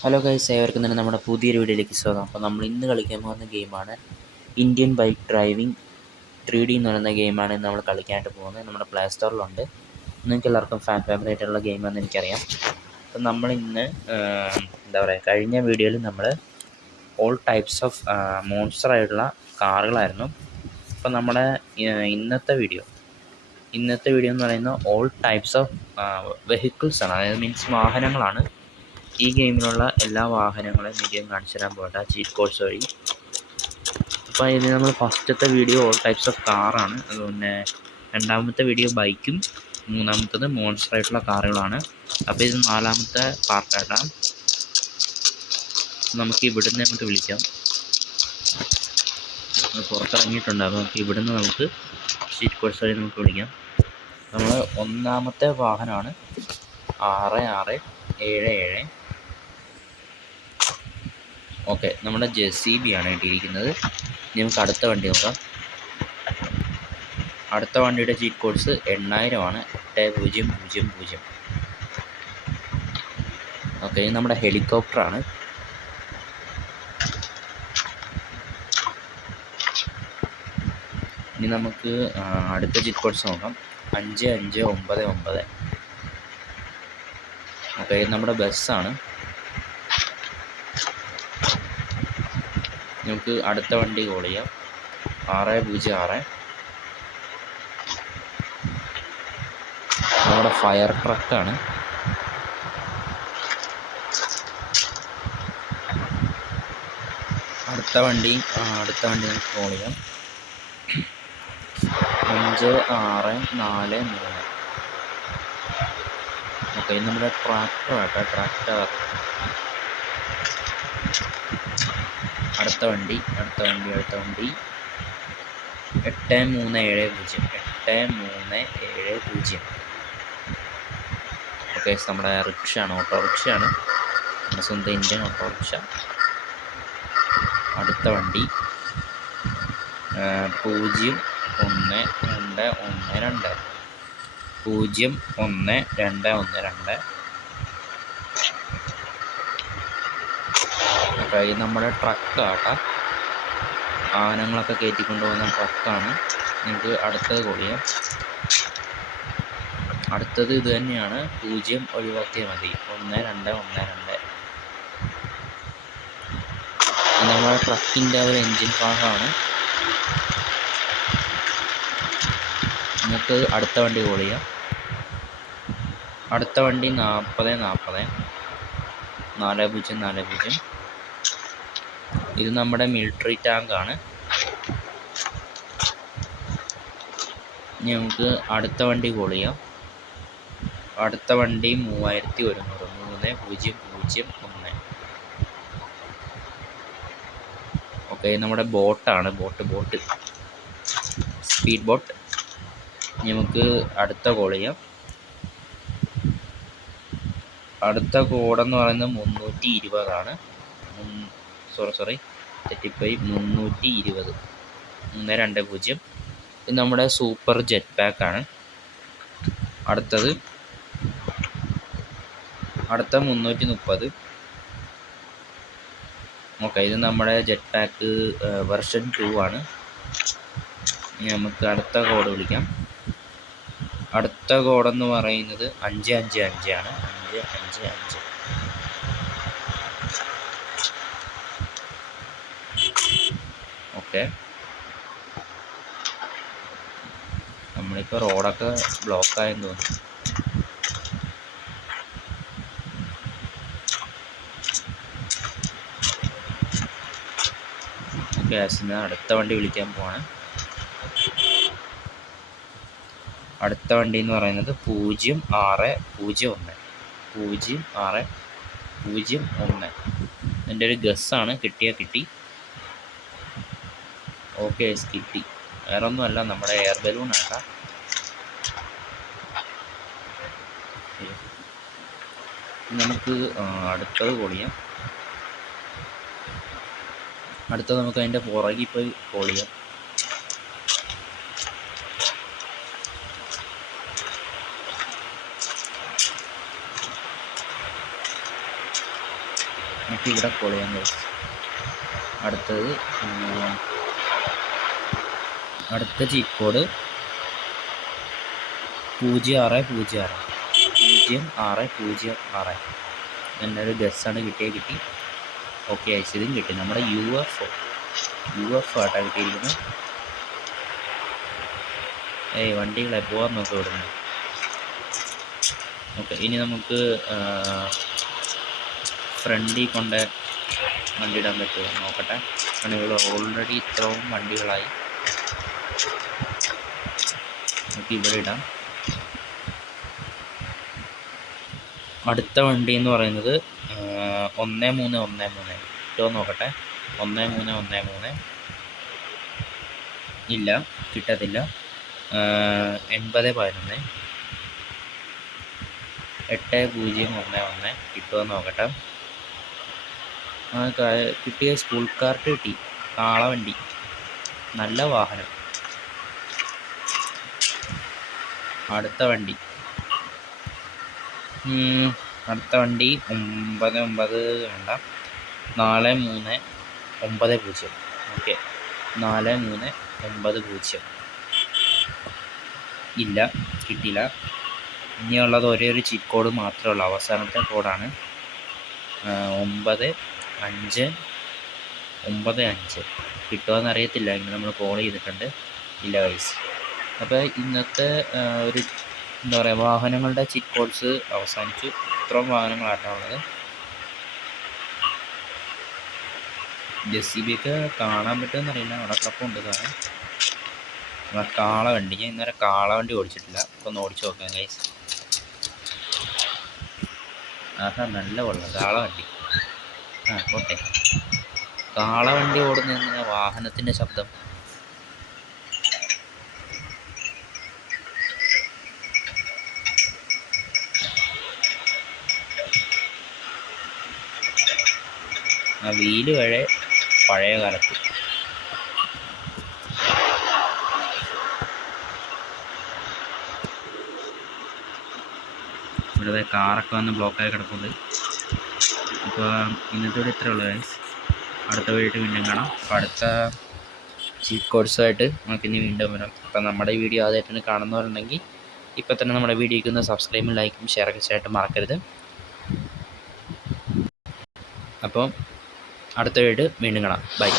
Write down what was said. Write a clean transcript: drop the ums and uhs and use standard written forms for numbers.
Hello guys, ഏവർക്കും തന്നെ നമ്മുടെ പുതിയൊരു വീഡിയോയിലേക്ക് സ്വാഗതം. അപ്പോൾ നമ്മൾ ഇന്ന് കളിക്കാൻ പോകുന്ന ഗെയിമാണ് ഇന്ത്യൻ ബൈക്ക് ഡ്രൈവിംഗ് 3D എന്ന് പറയുന്ന ഗെയിമാണ് നമ്മൾ കളിക്കാനായിട്ട് പോകുന്നത്. നമ്മുടെ പ്ലേ സ്റ്റോറിലുണ്ട്. നിങ്ങൾക്ക് എല്ലാവർക്കും ഫേവറേറ്റ് ആയിട്ടുള്ള ഗെയിമാണെന്ന് എനിക്കറിയാം. അപ്പം നമ്മളിന്ന് എന്താ പറയുക, കഴിഞ്ഞ വീഡിയോയിൽ നമ്മൾ ഓൾ ടൈപ്സ് ഓഫ് മോൺസ്റ്റർ ആയിട്ടുള്ള കാറുകളായിരുന്നു. അപ്പം നമ്മുടെ ഇന്നത്തെ വീഡിയോ എന്ന് പറയുന്നത് ഓൾ ടൈപ്സ് ഓഫ് വെഹിക്കിൾസ് ആണ്. അതായത് മീൻസ് വാഹനങ്ങളാണ്. ഈ ഗെയിമിലുള്ള എല്ലാ വാഹനങ്ങളും ഗെയിം കാണിച്ചു തരാൻ പോകട്ടെ ചീറ്റ് കോഡ്സ് വഴി. അപ്പോൾ ഇത് നമ്മൾ ഫസ്റ്റത്തെ വീഡിയോ ഓൾ ടൈപ്സ് ഓഫ് കാറാണ്. അതുപോലെ രണ്ടാമത്തെ വീഡിയോ ബൈക്കും, മൂന്നാമത്തത് മോൺസ്റ്റർ ആയിട്ടുള്ള കാറുകളാണ്. അപ്പോൾ ഇത് നാലാമത്തെ പാർട്ടായിട്ടാണ്. നമുക്ക് ഇവിടുന്ന് നമുക്ക് വിളിക്കാം. പുറത്തിറങ്ങിയിട്ടുണ്ട്. അപ്പോൾ നമുക്ക് ഇവിടുന്ന് നമുക്ക് ചീറ്റ് കോഡ്സ് വഴി നമുക്ക് വിളിക്കാം. നമ്മൾ ഒന്നാമത്തെ വാഹനമാണ് 6677. ഓക്കെ, നമ്മുടെ JCB ആണ് ഇട്ടിരിക്കുന്നത്. നമുക്ക് അടുത്ത വണ്ടി നോക്കാം. അടുത്ത വണ്ടിയുടെ ചീറ്റ് കോഡ്സ് 8000 ആണ്. 8000. ഓക്കെ, ഇത് നമ്മുടെ ഹെലികോപ്റ്ററാണ്. ഇനി നമുക്ക് അടുത്ത ചീറ്റ് കോഡ്സ് നോക്കാം. 5599. ഓക്കെ, ഇത് നമ്മുടെ ബസ്സാണ്. നമുക്ക് അടുത്ത വണ്ടി കോൾ ചെയ്യാം. 606. നമ്മുടെ ഫയർ ട്രക്കാണ്. അടുത്ത വണ്ടി നമുക്ക് കോൾ ചെയ്യാം. 5643. ഓക്കെ, ഇത് നമ്മുടെ ട്രാക്ടർ. അടുത്ത വണ്ടി 8370. ഓക്കെ, നമ്മുടെ ഓട്ടോറിക്ഷയാണ്. നമ്മുടെ സ്വന്തം ഇന്ത്യൻ ഓട്ടോറിക്ഷ. അടുത്ത വണ്ടി 0112. ഓക്കെ, ഇത് നമ്മുടെ ട്രക്കാട്ടാ. വാഹനങ്ങളൊക്കെ കയറ്റിക്കൊണ്ട് പോകുന്ന ട്രക്കാണ്. നിങ്ങൾക്ക് അടുത്തത് കോൾ ചെയ്യാം. അടുത്തത് ഇത് തന്നെയാണ്. 0 ഒഴിവാക്കിയാൽ മതി. 1212. ഇത് നമ്മുടെ ട്രക്കിൻ്റെ ഒരു എൻജിൻ ഭാഗമാണ്. നമുക്ക് അടുത്ത വണ്ടി കോൾ ചെയ്യാം. അടുത്ത വണ്ടി 4040. 4040. ഇത് നമ്മുടെ മിലിറ്ററി ടാങ്കാണ്. ഇനി നമുക്ക് അടുത്ത വണ്ടി കോൾ ചെയ്യാം. അടുത്ത വണ്ടി 3100. 3001. ഓക്കെ, നമ്മുടെ ബോട്ടാണ്. Boat speed boat. ഇനി നമുക്ക് അടുത്ത കോൾ ചെയ്യാം. അടുത്ത കോഡെന്ന് പറയുന്നത് 320 ആണ്. തെറ്റിപ്പോയി. 320. 320. ഇത് നമ്മുടെ സൂപ്പർ ജെറ്റ് പാക്കാണ്. അടുത്ത 330. ഓക്കെ, ഇത് നമ്മുടെ ജെറ്റ് പാക്ക് വെർഷൻ 2 ആണ്. ഇനി നമുക്ക് അടുത്ത കോഡ് വിളിക്കാം. അടുത്ത കോഡെന്ന് പറയുന്നത് 555 ആണ്. 555. ഓക്കെ, നമ്മളിപ്പോൾ റോഡൊക്കെ ബ്ലോക്കായെന്ന് തോന്നുന്നു. ഓക്കെ, ഞാൻ അടുത്ത വണ്ടി വിളിക്കാൻ പോവാണ്. അടുത്ത വണ്ടി എന്ന് പറയുന്നത് 0601. 0601. എൻ്റെ ഒരു ഗസ്സാണ്. കിട്ടി. ഓക്കെ, കിട്ടി. വേറെ ഒന്നുമല്ല, നമ്മുടെ എയർ ബലൂൺ ആക്കാം. നമുക്ക് അടുത്തത് കോൾ ചെയ്യാം. അടുത്തത് നമുക്ക് അതിൻ്റെ പുറകിൽ പോയി കോൾ ചെയ്യാം. നമുക്ക് ഇവിടെ കോൾ ചെയ്യാൻ കഴിയും. അടുത്തത് അടുത്ത ചീറ്റ് കോഡ് 0606 എൻ്റെ ഒരു ഗസ്സാണ് കിട്ടി. ഓക്കെ അയച്ചതും കിട്ടി. നമ്മുടെ UFO ആട്ടാ കിട്ടിയിരിക്കുന്നത്. വണ്ടികളെ പോകാൻ നോക്കാം ഇവിടുന്ന്. ഓക്കെ, ഇനി നമുക്ക് ഫ്രണ്ടിൽ കൊണ്ട് വണ്ടി ഇടാൻ പറ്റുമോ നോക്കട്ടെ. കാരണം ഇവിടെ ഓൾറെഡി ഇത്രയും വണ്ടികളായി. നമുക്ക് ഇവിടെ ഇടാം. അടുത്ത വണ്ടി എന്ന് പറയുന്നത് 1313 കിട്ടുമോ നോക്കട്ടെ. 1313 ഇല്ല, കിട്ടത്തില്ല. 8011 8011 കിട്ടുമോ നോക്കട്ടെ. കിട്ടിയ സ്കൂൾ കാർട്ട് കിട്ടി. കാളവണ്ടി, നല്ല വാഹനം. അടുത്ത വണ്ടി 99 വേണ്ട, 4390. ഓക്കെ, 4390 ഇല്ല, കിട്ടിയില്ല. ഇനിയുള്ളത് ഒരേ ഒരു ചീറ്റ് കോഡ് മാത്രമേ ഉള്ളൂ. അവസാനത്തെ കോഡാണ് 9595. കിട്ടുമോയെന്ന് അറിയത്തില്ല, ഇങ്ങനെ നമ്മൾ കോൾ ചെയ്തിട്ടുണ്ട്. ഇല്ല ഗൈസ്. അപ്പോൾ ഇന്നത്തെ ഒരു എന്താ പറയുക, വാഹനങ്ങളുടെ ചീറ്റ് കോഡ്സ് അവസാനിച്ചു. ഇത്രയും വാഹനങ്ങളാട്ടാണുള്ളത്. JCB ഒക്കെ കാണാൻ പറ്റുമെന്നറിയില്ല. അവിടെ കിടപ്പുണ്ട് സാറേ. കാളവണ്ടി, ഞാൻ ഇന്നേരെ കാളവണ്ടി ഓടിച്ചിട്ടില്ല. അപ്പോൾ ഒന്ന് ഓടിച്ച് നോക്കാം ഗൈസ്. ആഹാ, നല്ല കൊള്ളാം കാളവണ്ടി. പോട്ടെ. കാളവണ്ടി ഓടുന്ന വാഹനത്തിൻ്റെ ശബ്ദം. ആ വീല് വരെ പഴയ കാലത്ത്. ഇവിടെ കാറൊക്കെ വന്ന് ബ്ലോക്കായി കിടപ്പുണ്ട്. അപ്പോൾ ഇന്നത്തെ ഇവിടെ ഇത്രയേ ഉള്ളൂ ഗൈസ്. അടുത്ത വീഡിയോ വീണ്ടും കാണാം. അപ്പോൾ അടുത്ത ചീറ്റ് കോഡ്സുമായിട്ട് നമുക്കിനി വീണ്ടും വരാം. അപ്പോൾ നമ്മുടെ ഈ വീഡിയോ ആദ്യമായിട്ടാണ് കാണുന്നവരുണ്ടെങ്കിൽ ഇപ്പോൾ തന്നെ നമ്മുടെ വീഡിയോയ്ക്ക് ഒന്ന് സബ്സ്ക്രൈബും ലൈക്കും ഷെയറൊക്കെ ചെയ്യാനായിട്ട് മറക്കരുത്. അപ്പോൾ അടുത്ത വീഡിയോ വീണ്ടും കാണാം. ബൈ.